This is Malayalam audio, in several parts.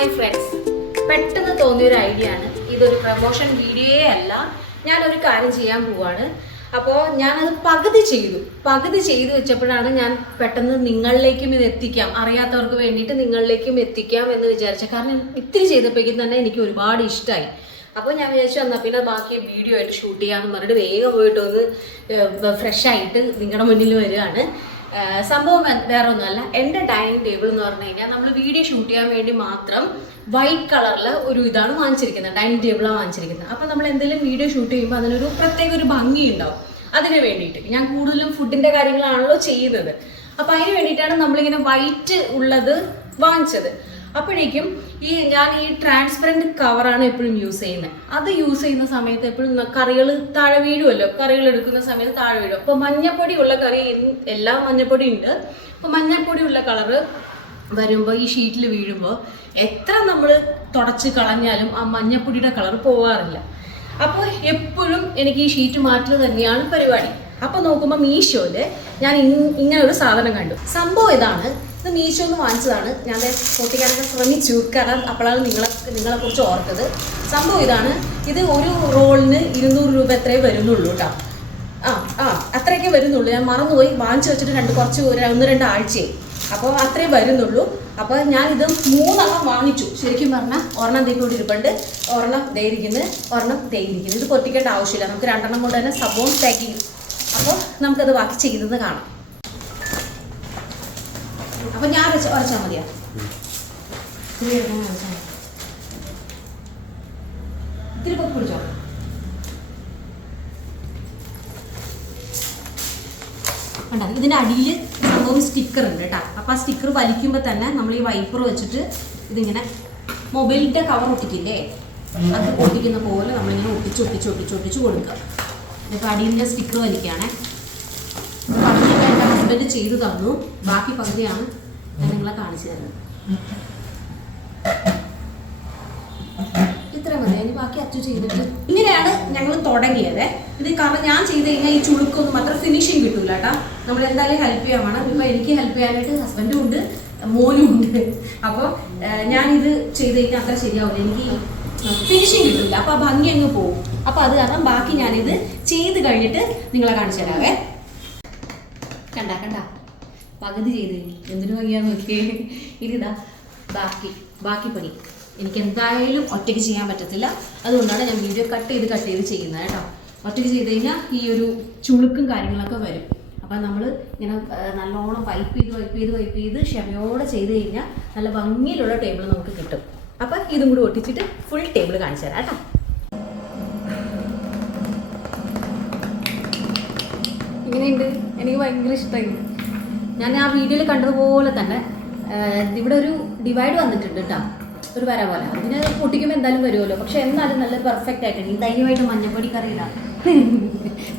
ഹായ് ഫ്രണ്ട്സ് പെട്ടെന്ന് തോന്നിയൊരു ഐഡിയ ആണ്. ഇതൊരു പ്രൊമോഷൻ വീഡിയോയേ അല്ല. ഞാനൊരു കാര്യം ചെയ്യാൻ പോവാണ്. അപ്പോൾ ഞാനത് പകുതി ചെയ്തു. പകുതി ചെയ്തു വെച്ചപ്പോഴാണ് ഞാൻ പെട്ടെന്ന് നിങ്ങളിലേക്കും ഇത് എത്തിക്കാം. അറിയാത്തവർക്ക് വേണ്ടിയിട്ട് നിങ്ങളിലേക്കും എത്തിക്കാം എന്ന് വിചാരിച്ചത് കാരണം ഇത്തിരി ചെയ്തപ്പോഴേക്കും തന്നെ എനിക്ക് ഒരുപാട് ഇഷ്ടമായി അപ്പോൾ ഞാൻ വിചാരിച്ചു എന്നാൽ പിന്നെ ബാക്കി വീഡിയോ ആയിട്ട് ഷൂട്ട് ചെയ്യാമെന്ന് പറഞ്ഞിട്ട് വേഗം പോയിട്ട് ഒന്ന് ഫ്രഷ് ആയിട്ട് നിങ്ങളുടെ മുന്നിൽ വരികയാണ്. സംഭവം വേറെ ഒന്നുമല്ല എന്റെ ഡൈനിങ് ടേബിൾ എന്ന് പറഞ്ഞു കഴിഞ്ഞാൽ നമ്മൾ വീഡിയോ ഷൂട്ട് ചെയ്യാൻ വേണ്ടി മാത്രം വൈറ്റ് കളറിൽ ഒരു ഇതാണ് വാങ്ങിച്ചിരിക്കുന്നത്. ഡൈനിങ് ടേബിളാണ് വാങ്ങിച്ചിരിക്കുന്നത്. അപ്പോൾ നമ്മൾ എന്തെങ്കിലും വീഡിയോ ഷൂട്ട് ചെയ്യുമ്പോൾ അതിനൊരു പ്രത്യേക ഒരു ഭംഗി ഉണ്ടാവും. അതിന് വേണ്ടിയിട്ട്. ഞാൻ കൂടുതലും ഫുഡിന്റെ കാര്യങ്ങളാണല്ലോ ചെയ്യുന്നത്. അപ്പോൾ അതിന് വേണ്ടിയിട്ടാണ് നമ്മളിങ്ങനെ വൈറ്റ് ഉള്ളത് വാങ്ങിച്ചത്. അപ്പോഴേക്കും ഈ ഞാൻ ഈ ട്രാൻസ്പെറന്റ് കവറാണ് എപ്പോഴും യൂസ് ചെയ്യുന്നത്. അത് യൂസ് ചെയ്യുന്ന സമയത്ത് എപ്പോഴും കറികൾ താഴെ വീഴുമല്ലോ? കറികൾ എടുക്കുന്ന സമയത്ത് താഴെ വീഴും. അപ്പോൾ മഞ്ഞപ്പൊടി ഉള്ള കറി എല്ലാ മഞ്ഞപ്പൊടി ഉണ്ട്. അപ്പോൾ മഞ്ഞപ്പൊടി ഉള്ള കളറ് വരുമ്പോൾ ഈ ഷീറ്റിൽ വീഴുമ്പോൾ എത്ര നമ്മൾ തുടച്ച് കളഞ്ഞാലും ആ മഞ്ഞപ്പൊടിയുടെ കളർ പോവാറില്ല. അപ്പോൾ എപ്പോഴും എനിക്ക് ഈ ഷീറ്റ് മാറ്റുക തന്നെയാണ് പരിപാടി. അപ്പോൾ നോക്കുമ്പോൾ മീഷോയിൽ ഞാൻ ഇങ്- ഇങ്ങനെ ഒരു സാധനം കണ്ടു. സംഭവം ഇതാണ്. ഇത് മീശോ ഒന്ന് വാങ്ങിച്ചതാണ്. ഞാൻ പൊട്ടിക്കാനൊക്കെ ശ്രമിച്ചു. കാരണം അപ്പോഴാണ് നിങ്ങളെ നിങ്ങളെ കുറിച്ച് ഓർത്തത്. സംഭവം ഇതാണ്. ഇത് ഒരു റോളിന് ഇരുന്നൂറ് രൂപ എത്രയേ വരുന്നുള്ളൂ കേട്ടോ. ആ ആ അത്രയൊക്കെ വരുന്നുള്ളൂ. ഞാൻ മറന്നുപോയി. വാങ്ങിച്ചു വെച്ചിട്ട് രണ്ട് കുറച്ച് ഒരു ഒന്ന് രണ്ട് ആഴ്ചയായി. അപ്പോൾ അത്രേ വരുന്നുള്ളൂ. അപ്പോൾ ഞാനിത് മൂന്നെണ്ണം വാങ്ങിച്ചു. ശരിക്കും പറഞ്ഞാൽ ഒരെണ്ണം ദേ ഇവിടെ ഇരിപ്പുണ്ട്. ഒരെണ്ണം തേയിരിക്കുന്നത് ഒരെണ്ണം തേയിരിക്കുന്നത് ഇത് പൊട്ടിക്കേണ്ട ആവശ്യമില്ല. നമുക്ക് രണ്ടെണ്ണം കൊണ്ട് തന്നെ സംഭവം തികയും അപ്പോൾ നമുക്കത് ബാക്കി ചെയ്യുന്നത് കാണാം. അപ്പോൾ ഞാൻ അരച്ച മതിയാ? ഇത്തിരി പൊക്കി പിടിച്ചോ? കണ്ടോ? ഇതിന്റെ അടിയിൽ സംഭവം സ്റ്റിക്കർ ഉണ്ട് കേട്ടോ. അപ്പോൾ ആ സ്റ്റിക്കർ വലിക്കുമ്പോ തന്നെ നമ്മൾ ഈ വൈപ്പർ വെച്ചിട്ട് ഇതിങ്ങനെ മൊബൈലിന്റെ കവർ ഒട്ടിക്കില്ലേ? അത് ഒട്ടിക്കുന്ന പോലെ നമ്മളിങ്ങനെ ഒട്ടിച്ച് ഒട്ടിച്ച് ഒട്ടിച്ച് ഒട്ടിച്ച് കൊടുക്കുക. ഇപ്പോൾ അടിയിന്റെ സ്റ്റിക്കർ വലിക്കുകയാണേ. ഹസ്ബൻഡ് ചെയ്തു തന്നു. ബാക്കി പകുതിയാണ് ഞാൻ നിങ്ങളെ കാണിച്ചു തരുന്നത്. ഇത്ര മതി. ഇനി ബാക്കി അച്ചു ചെയ്തിട്ട് ഇങ്ങനെയാണ് ഞങ്ങൾ തുടങ്ങിയത്. ഇത് കാരണം ഞാൻ ചെയ്ത് കഴിഞ്ഞാൽ ഈ ചുളുക്കൊന്നും അത്ര ഫിനിഷിങ് കിട്ടൂല കേട്ടോ. നമ്മൾ എന്തായാലും ഹെൽപ്പ് ചെയ്യാൻ വേണം. ഇപ്പൊ എനിക്ക് ഹെൽപ്പ് ചെയ്യാനായിട്ട് ഹസ്ബൻഡും ഉണ്ട് മോനും ഉണ്ട്. അപ്പോൾ ഞാനിത് ചെയ്ത് കഴിഞ്ഞാൽ അത്ര ശരിയാവില്ല. എനിക്ക് ഫിനിഷിങ് കിട്ടില്ല അപ്പോൾ ആ ഭംഗി അങ്ങ് പോകും. അപ്പോൾ അത് കാരണം ബാക്കി ഞാനിത് ചെയ്ത് കഴിഞ്ഞിട്ട് നിങ്ങളെ കാണിച്ചു തരാവേ. കണ്ട കണ്ട. പകുതി ചെയ്ത് എന്തിനു ഭംഗിയാന്ന് നോക്കിയേ. ഇനിതാ ബാക്കി ബാക്കി പണി. എനിക്ക് എന്തായാലും ഒറ്റയ്ക്ക് ചെയ്യാൻ പറ്റത്തില്ല. അതുകൊണ്ടാണ് ഞാൻ വീഡിയോ കട്ട് ചെയ്ത് കട്ട് ചെയ്ത് ചെയ്യുന്നത് കേട്ടോ. ഒറ്റയ്ക്ക് ചെയ്ത് കഴിഞ്ഞാൽ ഈ ഒരു ചുളുക്കും കാര്യങ്ങളൊക്കെ വരും. അപ്പം നമ്മൾ ഇങ്ങനെ നല്ലോണം വൈപ്പ് ചെയ്ത് വൈപ്പ് ചെയ്ത് വൈപ്പ് ചെയ്ത് ക്ഷമയോടെ ചെയ്ത് കഴിഞ്ഞാൽ നല്ല ഭംഗിയിലുള്ള ടേബിൾ നമുക്ക് കിട്ടും. അപ്പം ഇതും കൂടി ഒട്ടിച്ചിട്ട് ഫുൾ ടേബിൾ കാണിച്ചു തരാം കേട്ടോ. ഇങ്ങനെയുണ്ട്. എനിക്ക് ഭയങ്കര ഇഷ്ടമായി ഞാൻ ആ വീഡിയോയിൽ കണ്ടതുപോലെ തന്നെ ഇവിടെ ഒരു ഡിവൈഡ് വന്നിട്ടുണ്ട് കേട്ടോ ഒരു വര പോലെ. അതിന് പൊട്ടിക്കുമ്പോൾ എന്തായാലും വരുമല്ലോ. പക്ഷെ എന്നാലും നല്ല പെർഫെക്റ്റ് ആയിട്ട് എനിക്ക് ധൈര്യമായിട്ട് മഞ്ഞപ്പൊടി കറിയിടാം.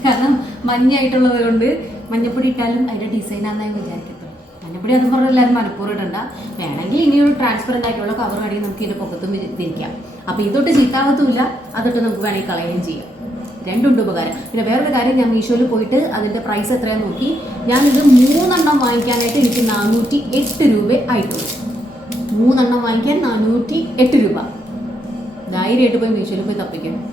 കാരണം മഞ്ഞായിട്ടുള്ളത് കൊണ്ട് മഞ്ഞപ്പൊടി ഇട്ടാലും അതിന്റെ ഡിസൈനാണെന്ന് ഞാൻ വിചാരിക്കത്തുള്ളൂ മഞ്ഞപ്പൊടി അതും പറഞ്ഞാൽ എല്ലാവരും മനപ്പൂർവം ഇടണ്ട. വേണമെങ്കിൽ ഇനി ഒരു ട്രാൻസ്പെറന്റ് ആയിട്ടുള്ള കവർ വേണമെങ്കിൽ നമുക്ക് ഇതിന്റെ പൊക്കത്തും തിരിക്കാം അപ്പോൾ ഇതൊട്ട് ചീത്താകത്തുമില്ല. അതൊട്ട് നമുക്ക് വേണമെങ്കിൽ കളയുകയും ചെയ്യാം. രണ്ടുണ്ട് ഉപകാരം. പിന്നെ വേറൊരു കാര്യം ഞാൻ മീഷോയിൽ പോയിട്ട് അതിന്റെ പ്രൈസ് എത്രയാണെന്ന് നോക്കി. ഞാനിത് മൂന്നെണ്ണം വാങ്ങിക്കാനായിട്ട് എനിക്ക് നാനൂറ്റി എട്ട് രൂപ ആയിട്ടുള്ളൂ. മൂന്നെണ്ണം വാങ്ങിക്കാൻ നാനൂറ്റി എട്ട് രൂപ. ധൈര്യമായിട്ട് പോയി മീഷോയിൽ പോയി തപ്പിക്കും